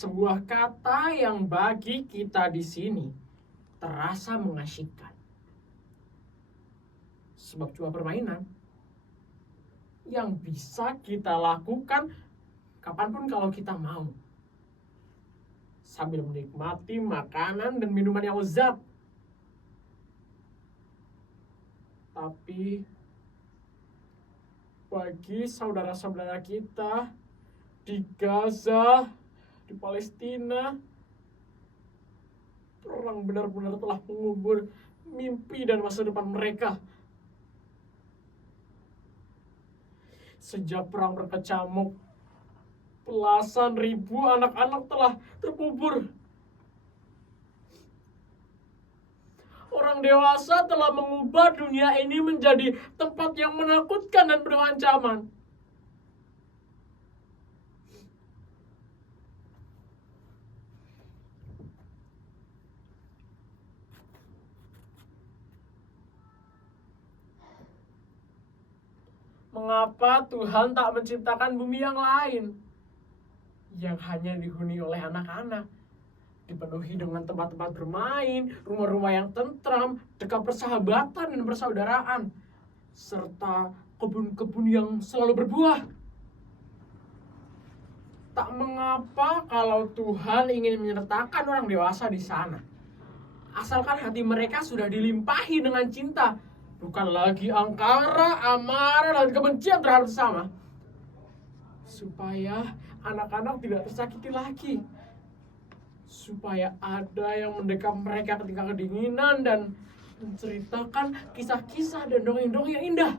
Sebuah kata yang bagi kita di sini terasa mengasyikkan. Sebab cuma permainan yang bisa kita lakukan kapanpun kalau kita mau. Sambil menikmati makanan dan minuman yang lezat. Tapi bagi saudara-saudara kita di Gaza, di Palestina, perang benar-benar telah mengubur mimpi dan masa depan mereka. Sejak perang berkecamuk, belasan ribu anak-anak telah terkubur. Orang dewasa telah mengubah dunia ini menjadi tempat yang menakutkan dan penuh ancaman. Mengapa Tuhan tak menciptakan bumi yang lain yang hanya dihuni oleh anak-anak, dipenuhi dengan tempat-tempat bermain, rumah-rumah yang tentram, dekat persahabatan dan persaudaraan, serta kebun-kebun yang selalu berbuah? Tak mengapa kalau Tuhan ingin menyertakan orang dewasa di sana, asalkan hati mereka sudah dilimpahi dengan cinta, bukan lagi angkara, amarah, dan kebencian terhadap sesama. Supaya anak-anak tidak tersakiti lagi. Supaya ada yang mendekap mereka ketika kedinginan dan menceritakan kisah-kisah dan dongeng-dongeng yang indah.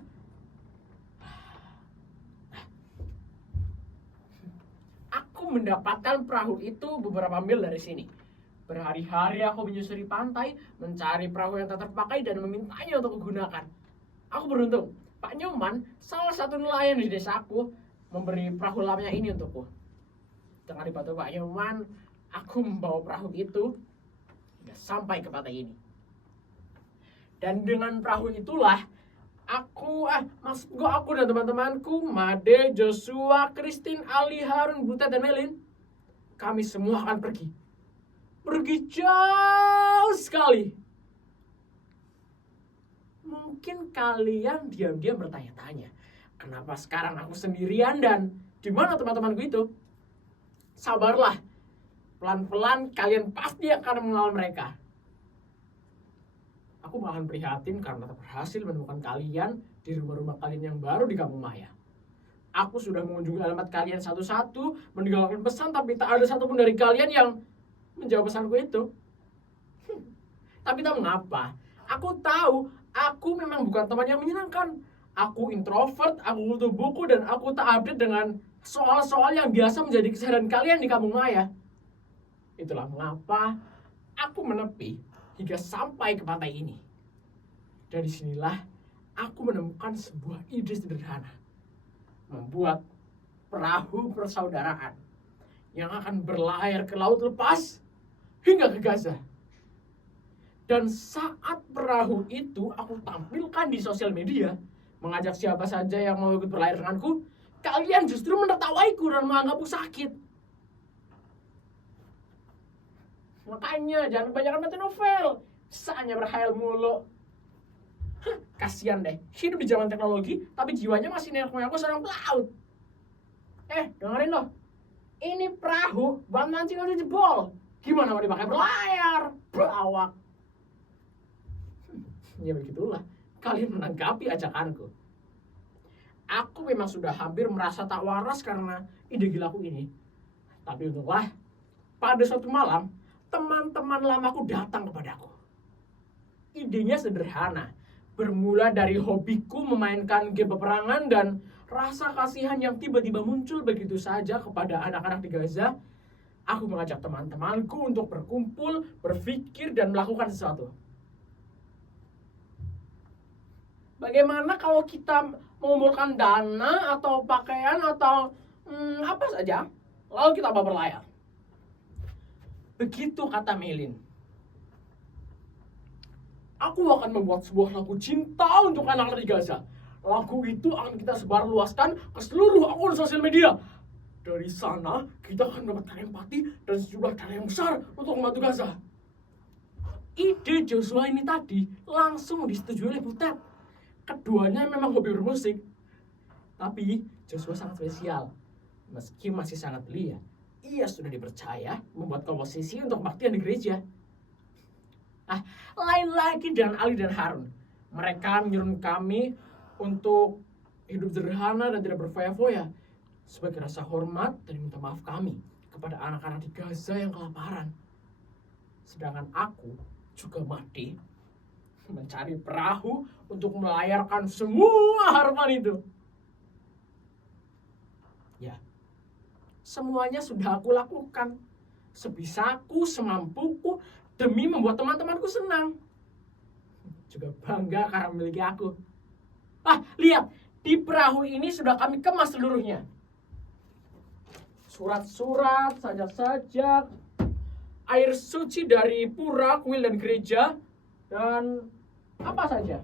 Aku mendapatkan perahu itu beberapa mil dari sini. Berhari-hari aku menyusuri pantai, mencari perahu yang tak terpakai dan memintanya untuk kugunakan. Aku beruntung, Pak Nyoman, salah satu nelayan di desaku, memberi perahu lamanya ini untukku. Dengan dibantu Pak Nyoman, aku membawa perahu itu hingga sampai ke pantai ini. Dan dengan perahu itulah aku dan teman-temanku, Made, Joshua, Christine, Ali, Harun, Butet, dan Melin, kami semua akan pergi. Pergi jauh sekali. Mungkin kalian diam-diam bertanya-tanya, kenapa sekarang aku sendirian dan di mana teman-temanku itu? Sabarlah, pelan-pelan kalian pasti akan mengenal mereka. Aku malahan prihatin karena tak berhasil menemukan kalian di rumah-rumah kalian yang baru di Kampung Maya. Aku sudah mengunjungi alamat kalian satu-satu, meninggalkan pesan, tapi tak ada satupun dari kalian yang menjawab pesanku itu. Tapi tak mengapa. Aku tahu aku memang bukan teman yang menyenangkan. Aku introvert, aku butuh buku, dan aku tak update dengan soal-soal yang biasa menjadi keseharian kalian di Kampung Maya. Itulah mengapa aku menepi hingga sampai ke pantai ini. Dari sinilah aku menemukan sebuah ide sederhana. Membuat perahu persaudaraan yang akan berlayar ke laut lepas hingga ke Gaza. Dan saat perahu itu aku tampilkan di sosial media, mengajak siapa saja yang mau ikut berlayar denganku, kalian justru menertawaiku dan menganggapku sakit. Makanya jangan kebanyakan baca novel, hanya berkhayal mulu. Kasian deh, hidup di zaman teknologi, tapi jiwanya masih nenek moyangku seorang pelaut. Dengerin loh, ini perahu bahan mancing udah jebol. Gimana mau dipakai berlayar? Pelawak. Ya begitulah, kalian menanggapi ajakanku. Aku memang sudah hampir merasa tak waras karena ide gilaku ini. Tapi untunglah, pada suatu malam, teman-teman lamaku datang kepadaku. Idenya sederhana, bermula dari hobiku memainkan game peperangan dan rasa kasihan yang tiba-tiba muncul begitu saja kepada anak-anak di Gaza. Aku mengajak teman-temanku untuk berkumpul, berpikir, dan melakukan sesuatu. Bagaimana kalau kita mengumpulkan dana atau pakaian atau apa saja, lalu kita berlayar? Begitu kata Melin. Aku akan membuat sebuah lagu cinta untuk anak-anak di Gaza. Lagu itu akan kita sebarluaskan ke seluruh akun sosial media. Dari sana kita akan mendapatkan empati dan sejumlah dana yang besar untuk membantu Gaza. Ide Joshua ini tadi langsung disetujui oleh Butet. Keduanya memang hobi bermusik. Tapi Joshua sangat spesial. Meski masih sangat belia, ia sudah dipercaya membuat komposisi untuk kebaktian di gereja. Lain lagi dengan Ali dan Harun. Mereka menyuruh kami untuk hidup sederhana dan tidak berfoya-foya sebagai rasa hormat dan minta maaf kami kepada anak-anak di Gaza yang kelaparan. Sedangkan aku juga mati mencari perahu untuk melayarkan semua harapan itu. Ya, semuanya sudah aku lakukan sebisaku, semampuku demi membuat teman-temanku senang. Juga bangga karena memiliki aku. Lihat, di perahu ini sudah kami kemas seluruhnya. Surat-surat, sajak-sajak, air suci dari pura, kuil dan gereja, dan apa saja.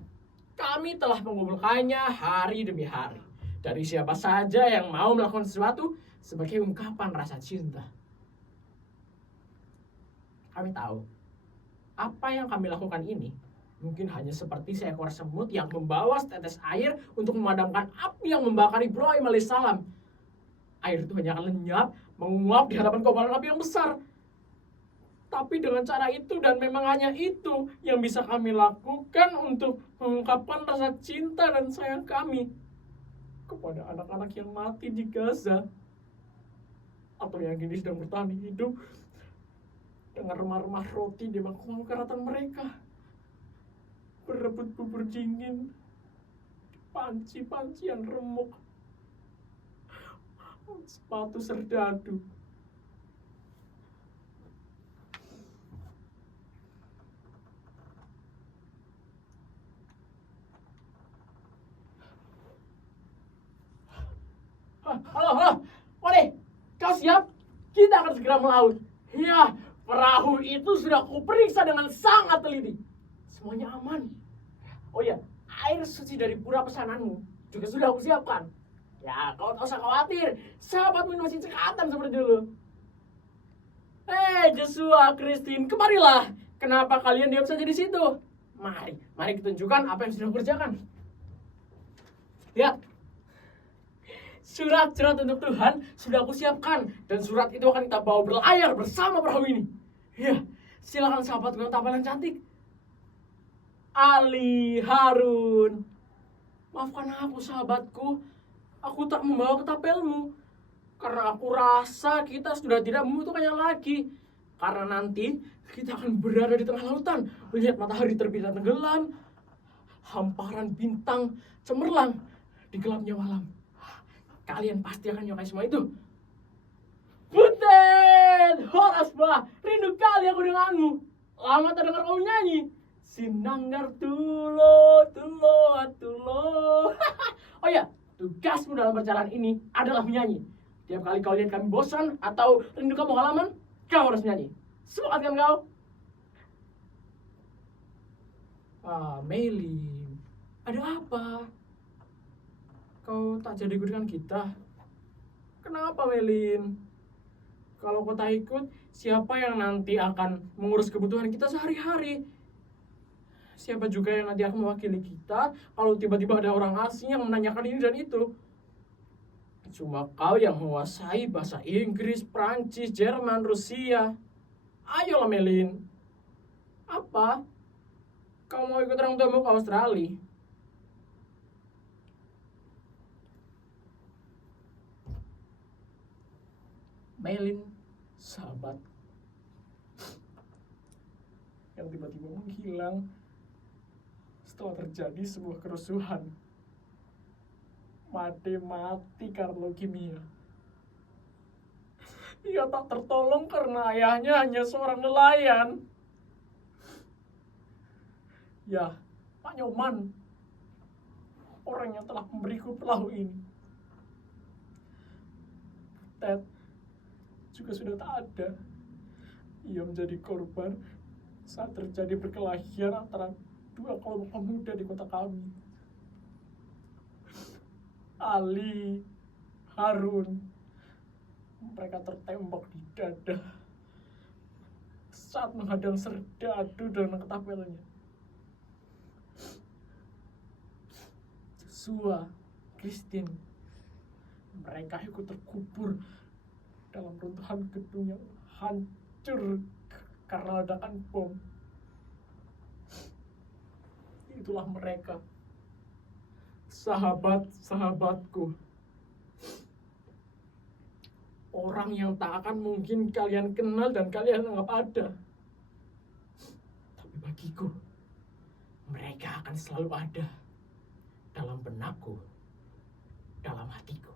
Kami telah mengumpulkannya hari demi hari. Dari siapa saja yang mau melakukan sesuatu sebagai ungkapan rasa cinta. Kami tahu, apa yang kami lakukan ini mungkin hanya seperti seekor semut yang membawa setetes air untuk memadamkan api yang membakar Ibrahim alaihissalam. Air itu hanya akan lenyap, menguap di hadapan kobaran api yang besar. Tapi dengan cara itu dan memang hanya itu yang bisa kami lakukan untuk mengungkapkan rasa cinta dan sayang kami kepada anak-anak yang mati di Gaza atau yang kini sedang bertahan hidup dengan remah-remah roti di mangkuk karatan mereka, berebut bubur dingin di panci-panci yang remuk, sepatu serdadu. Halo, Wale, kau siap? Kita akan segera melaut. Ya, perahu itu sudah kuperiksa dengan sangat teliti. Semuanya aman. Oh ya, air suci dari pura pesananmu juga sudah aku siapkan. Ya, kau tak usah khawatir. Sahabatmu masih cekatan seperti dulu. Joshua, Christine, kemarilah. Kenapa kalian diam saja di situ? Mari kita tunjukkan apa yang sudah kerjakan. Lihat. Surat-surat untuk Tuhan sudah aku siapkan dan surat itu akan kita bawa berlayar bersama perahu ini. Ya, silakan sahabatku yang tampan dan cantik. Ali, Harun, maafkan aku sahabatku. Aku tak membawa ketapelmu karena aku rasa kita sudah tidak membutuhkannya lagi. Karena nanti kita akan berada di tengah lautan, melihat matahari terbit dan tenggelam, hamparan bintang cemerlang di gelapnya malam. Kalian pasti akan menyukai semua itu. Butet, Horasbah, rindu kali aku denganmu. Lama tak dengar kau nyanyi. Sinanggar tulo. Oh ya, tugasmu dalam perjalanan ini adalah menyanyi. Tiap kali kau lihat kami bosan atau rindu kamu halaman, kau harus menyanyi. Semangat kan kau? Meli, ada apa? Kau tak jadi ikut dengan kita? Kenapa, Melin? Kalau kau tak ikut, siapa yang nanti akan mengurus kebutuhan kita sehari-hari? Siapa juga yang nanti akan mewakili kita kalau tiba-tiba ada orang asing yang menanyakan ini dan itu? Cuma kau yang menguasai bahasa Inggris, Prancis, Jerman, Rusia. Ayolah, Melin. Apa? Kau mau ikut orang tuamu ke Australia? Melin, sahabat yang tiba-tiba menghilang setelah terjadi sebuah kerusuhan. Mati karena leukemia. Ia tak tertolong karena ayahnya hanya seorang nelayan. Ya, Pak Nyoman, orang yang telah memberiku perahu ini. Ted juga sudah tak ada. Ia menjadi korban saat terjadi perkelahian antara dua kelompok pemuda di kota kami. Ali, Harun, Mereka tertembak di dada saat menghadang serdadu dengan ketapelnya. Joshua, Christine, mereka ikut terkubur dalam runtuhan gedung yang hancur karena ledakan bom. Itulah mereka, sahabat-sahabatku. Orang yang tak akan mungkin kalian kenal dan kalian anggap ada. Tapi bagiku, mereka akan selalu ada dalam benakku, dalam hatiku.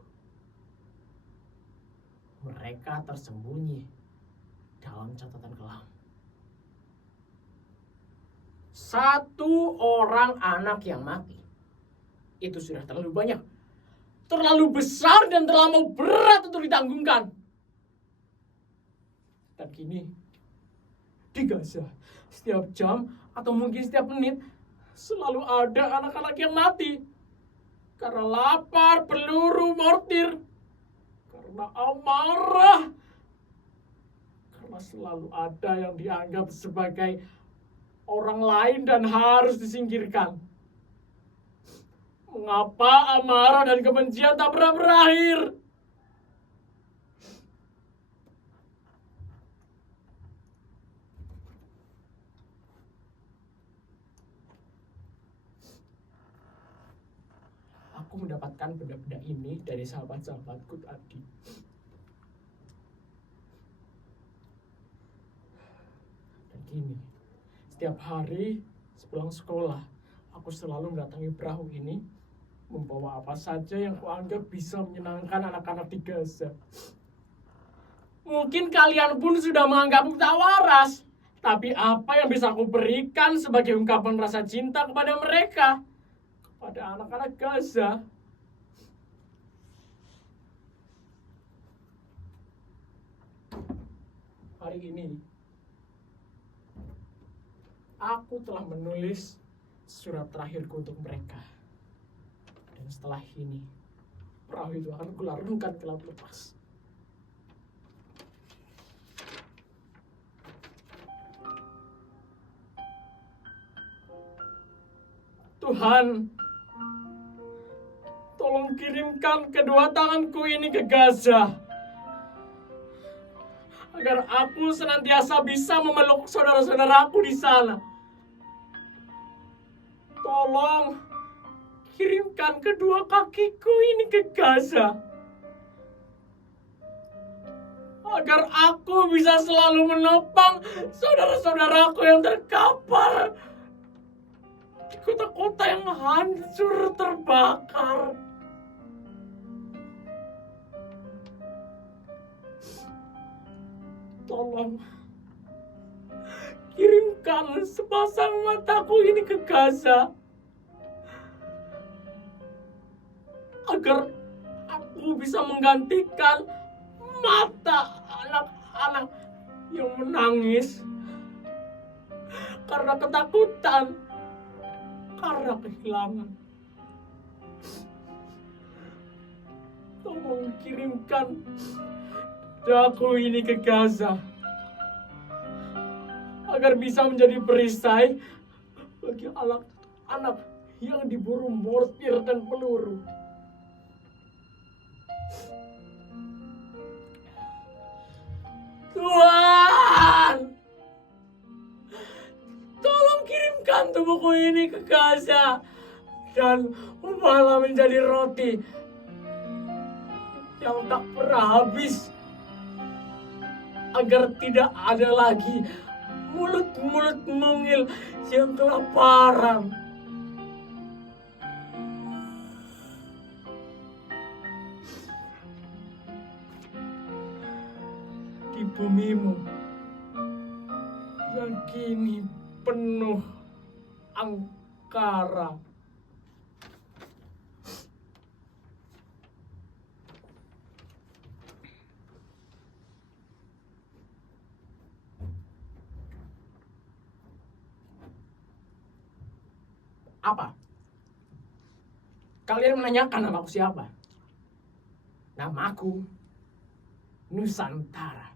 Mereka tersembunyi dalam catatan kelam. Satu orang anak yang mati, itu sudah terlalu banyak, terlalu besar dan terlalu berat untuk ditanggungkan. Dan kini, di Gaza, setiap jam atau mungkin setiap menit, selalu ada anak-anak yang mati. Karena lapar, peluru, mortir. Karena amarah. Karena selalu ada yang dianggap sebagai orang lain dan harus disingkirkan. Mengapa amarah dan kebencian tak pernah berakhir? Aku mendapatkan benda-benda ini dari sahabat-sahabatku tadi. Dan kini, setiap hari sepulang sekolah, aku selalu mendatangi perahu ini, membawa apa saja yang kuanggap bisa menyenangkan anak-anak di Gaza. Mungkin kalian pun sudah menganggapku tak waras, tapi apa yang bisa aku berikan sebagai ungkapan rasa cinta kepada mereka? Pada anak-anak Gaza. Hari ini, aku telah menulis surat terakhirku untuk mereka. Dan setelah ini, perahu itu akan kularungkan ke laut lepas. Tuhan, tolong kirimkan kedua tanganku ini ke Gaza, agar aku senantiasa bisa memeluk saudara-saudaraku di sana. Tolong kirimkan kedua kakiku ini ke Gaza, agar aku bisa selalu menopang saudara-saudaraku yang terkapar di kota-kota yang hancur terbakar. Tolong kirimkan sepasang mataku ini ke Gaza, agar aku bisa menggantikan mata anak-anak yang menangis karena ketakutan, karena kehilangan. Tolong kirimkan daku ini ke Gaza, agar bisa menjadi perisai bagi anak-anak yang diburu mortir dan peluru. Tuhan, tolong kirimkan tubuhku ini ke Gaza dan ubahlah menjadi roti yang tak pernah habis, agar tidak ada lagi mulut-mulut mungil yang kelaparan. Di bumimu yang kini penuh angkara. Apa? Kalian menanyakan namaku siapa? Namaku Nusantara.